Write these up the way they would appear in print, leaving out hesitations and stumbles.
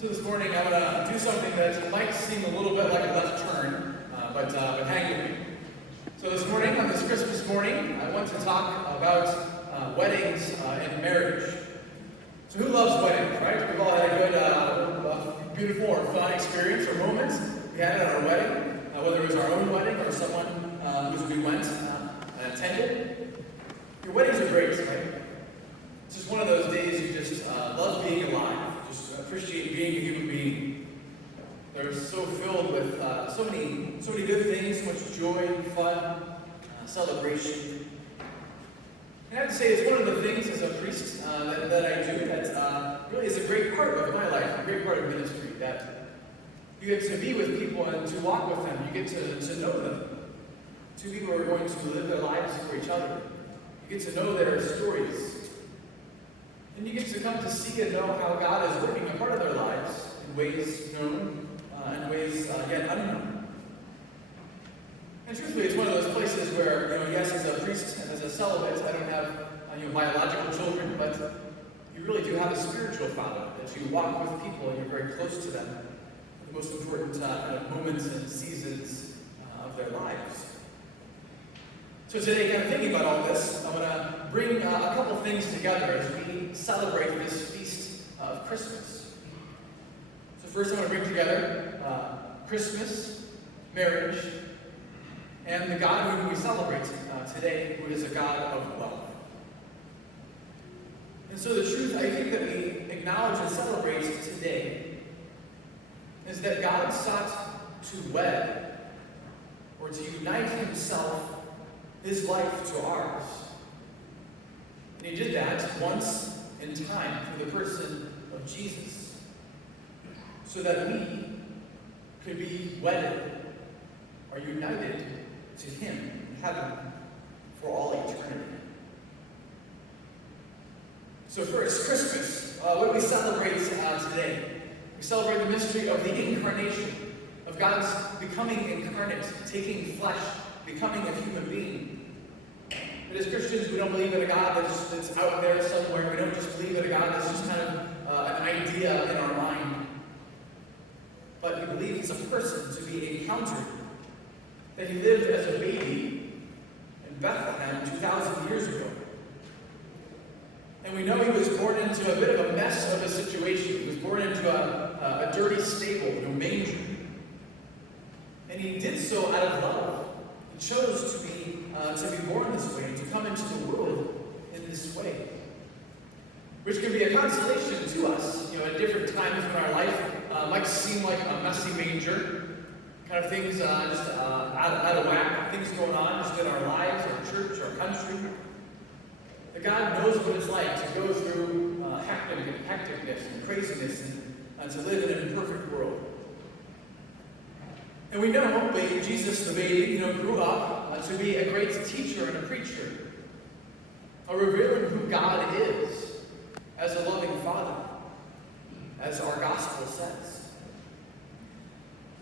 So this morning I'm going to do something that might seem a little bit like a left turn, but hang with me. So this morning, on this Christmas morning, I want to talk about weddings and marriage. So who loves weddings, right? We've all had a good, beautiful or fun experience or moments we had at our wedding, whether it was our own wedding or someone whose we went and attended. Your weddings are great, right? It's just one of those days you just love being alive. Just appreciate being a human being. They're so filled with so many good things, so much joy, fun, celebration. And I have to say, it's one of the things as a priest that I do that really is a great part of my life, a great part of ministry, that you get to be with people and to walk with them. You get to know them. Two people are going to live their lives for each other. You get to know their stories. And you get to come to see and know how God is working a part of their lives in ways known and ways yet unknown. And truthfully, it's one of those places where, yes, as a priest and as a celibate, I don't have biological children, but you really do have a spiritual father that you walk with people and you're very close to them at the most important moments and seasons of their lives. So today, kind of thinking about all this, I'm going to bring a couple things together as we celebrate this feast of Christmas. So first, I want to bring together Christmas, marriage, and the God whom we celebrate today, who is a God of love. And so the truth, I think, that we acknowledge and celebrate today is that God sought to wed or to unite himself, his life, to ours. And he did that once in time through the person of Jesus, so that we could be wedded or united to him in heaven for all eternity. So first, Christmas. What do we celebrate today? We celebrate the mystery of the Incarnation, of God's becoming incarnate, taking flesh, becoming a human being. But as Christians, we don't believe in a God that's out there somewhere. We don't just believe in a God that's just kind of an idea in our mind. But we believe he's a person to be encountered. That he lived as a baby in Bethlehem 2,000 years ago. And we know he was born into a bit of a mess of a situation. He was born into a dirty stable, a manger. And he did so out of love. He chose to be born this way, to come into the world in this way. Which can be a consolation to us, at different times in our life. Might seem like a messy manger, kind of things just out of whack, things going on just in our lives, our church, our country. But God knows what it's like to go through hecticness and craziness and to live in an imperfect world. And we know Jesus, the baby, grew up to be a great teacher and a preacher, revealing who God is as a loving Father, as our gospel says.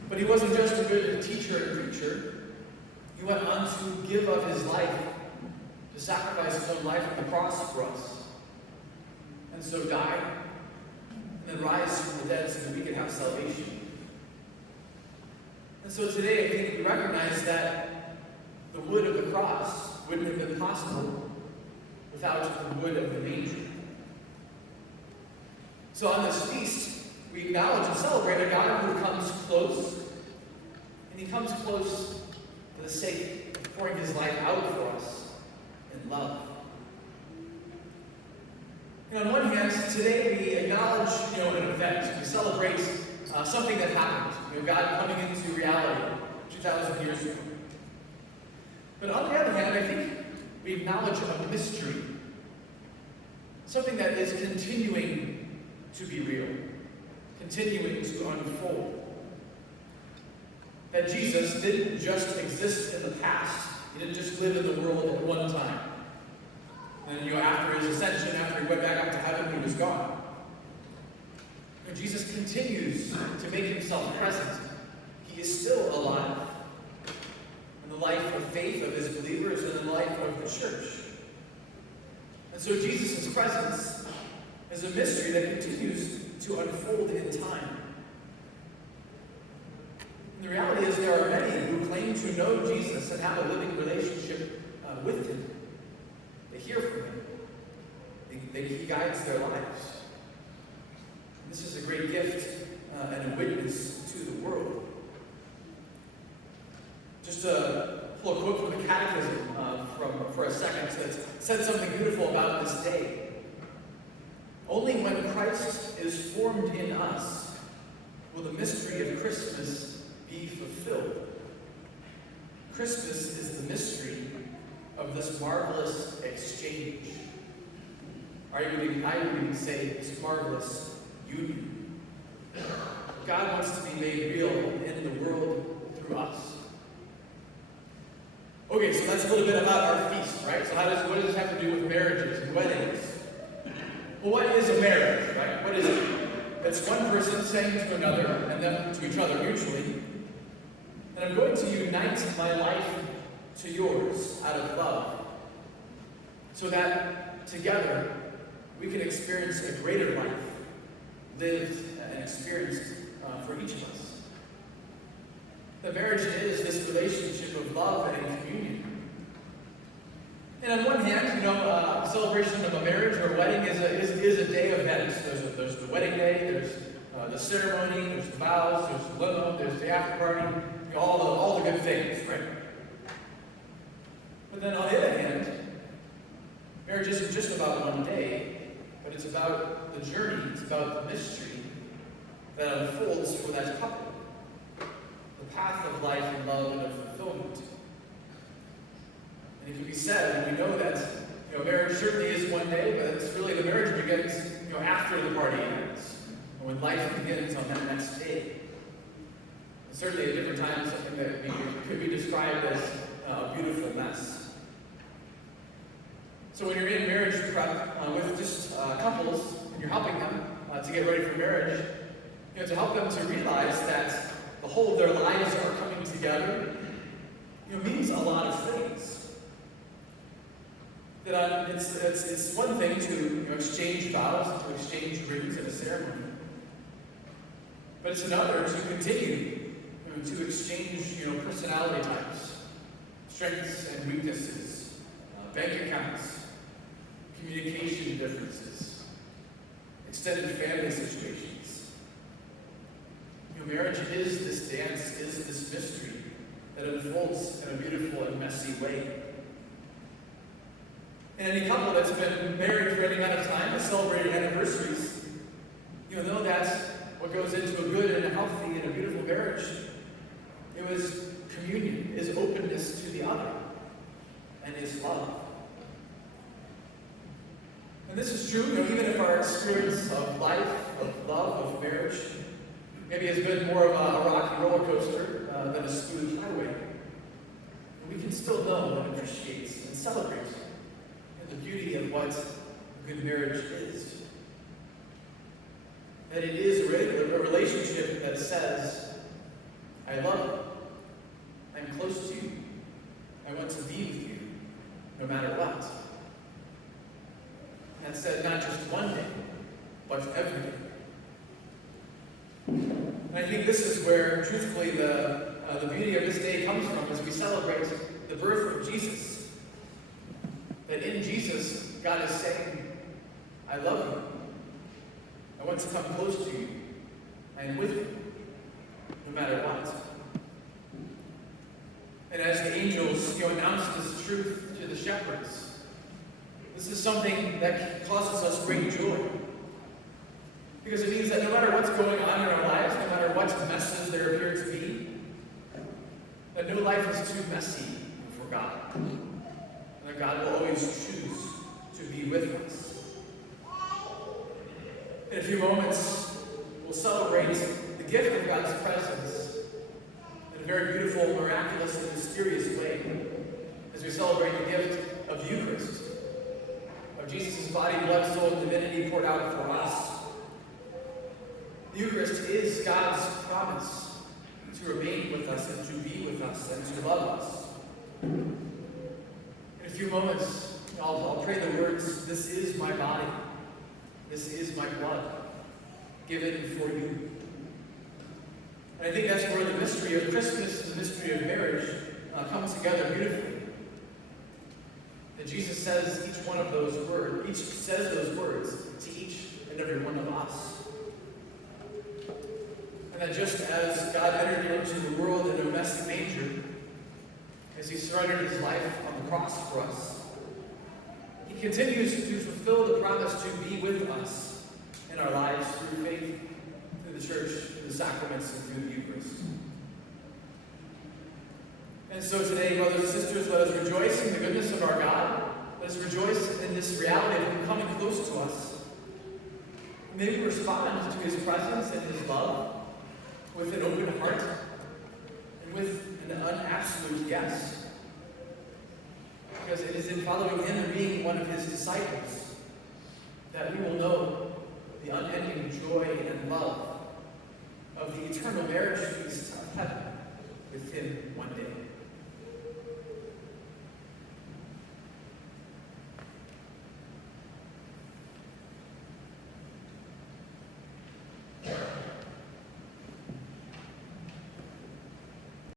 But he wasn't just a good teacher and preacher. He went on to give of his life, to sacrifice his own life on the cross for us, and so died, and then rise from the dead so that we could have salvation. And so today, I think we recognize that the wood of the cross wouldn't have been possible without the wood of the manger. So on this feast, we acknowledge and celebrate a God who comes close, and he comes close for the sake of pouring his life out for us in love. And on one hand, today we acknowledge, an event. We celebrate something that happened. God coming into reality 2,000 years ago. But on the other hand, I think we acknowledge a mystery. Something that is continuing to be real. Continuing to unfold. That Jesus didn't just exist in the past. He didn't just live in the world at one time. And after his ascension, after he went back up to heaven, he was gone. And Jesus continues to make himself present. He is still alive in the life of faith of his believers and in the life of the church. And so Jesus' presence is a mystery that continues to unfold in time. And the reality is there are many who claim to know Jesus and have a living relationship with him. They hear from him. He guides their lives. And this is a great gift and a witness to the world. Just to pull a quote from the Catechism for a second that said something beautiful about this day. Only when Christ is formed in us will the mystery of Christmas be fulfilled. Christmas is the mystery of this marvelous exchange. I would even say this marvelous union. God wants to be made real in the world through us. Okay, so that's a little bit about our feast, right? So what does this have to do with marriages and weddings? Well, what is a marriage, right? What is it? It's one person saying to another, and then to each other mutually, that I'm going to unite my life to yours out of love, so that together we can experience a greater life, lived and experienced for each of us. The marriage is this relationship of love and communion. And on one hand, a celebration of a marriage or a wedding is a day of events. There's the wedding day, there's the ceremony, there's the vows, there's the limo, there's the after party, all the good things, right? But then on the other hand, marriage isn't just about one day, but it's about the journey, it's about the mystery that unfolds for that couple. The path of life and love and of fulfillment. And it can be said, and we know that marriage certainly is one day, but it's really the marriage begins after the party ends, and when life begins on that next day. And certainly at different times, something that could be described as a beautiful mess. So when you're in marriage prep with just couples, and you're helping them to get ready for marriage, to help them to realize that the whole of their lives are coming together, means a lot of things. That it's one thing to exchange vows and to exchange rings in a ceremony, but it's another to continue to exchange personality types, strengths and weaknesses, bank accounts, communication differences, extended family situations. Marriage is this dance, is this mystery that unfolds in a beautiful and messy way. And any couple that's been married for any amount of time has celebrated anniversaries. Know that what goes into a good and a healthy and a beautiful marriage, it was communion, is openness to the other, and is love. And this is true, even if our experience of life, of love, of marriage, maybe has been more of a rocky roller coaster than a smooth highway. We can still know and appreciate and celebrate the beauty of what a good marriage is. That it is a relationship that says, I love you, I'm close to you, I want to be with you, no matter what. And said not just one day, but every day. And I think this is where, truthfully, the beauty of this day comes from as we celebrate the birth of Jesus. That in Jesus, God is saying, I love you. I want to come close to you. I am with you, no matter what. And as the angels announce this truth to the shepherds, this is something that causes us great joy. Because it means that no matter what's going on in our lives, no matter what messes there appear to be, that no life is too messy for God. And that God will always choose to be with us. In a few moments, we'll celebrate the gift of God's presence in a very beautiful, miraculous, and mysterious way as we celebrate the gift of Eucharist, of Jesus' body, blood, soul, and divinity poured out for us. The Eucharist is God's promise to remain with us and to be with us and to love us. In a few moments, I'll pray the words, "This is my body," This is my blood, given for you. And I think that's where the mystery of Christmas and the mystery of marriage come together beautifully. That Jesus says each says those words to each and every one of us. And that just as God entered into the world in a domestic manger, as he surrendered his life on the cross for us, he continues to fulfill the promise to be with us in our lives through faith, through the church, through the sacraments, and through the Eucharist. And so today, brothers and sisters, let us rejoice in the goodness of our God. Let us rejoice in this reality of him coming close to us. May we respond to his presence and his love with an open heart and with an absolute yes. Because it is in following him and being one of his disciples that we will know the unending joy and love of the eternal marriage feast of heaven with him one day.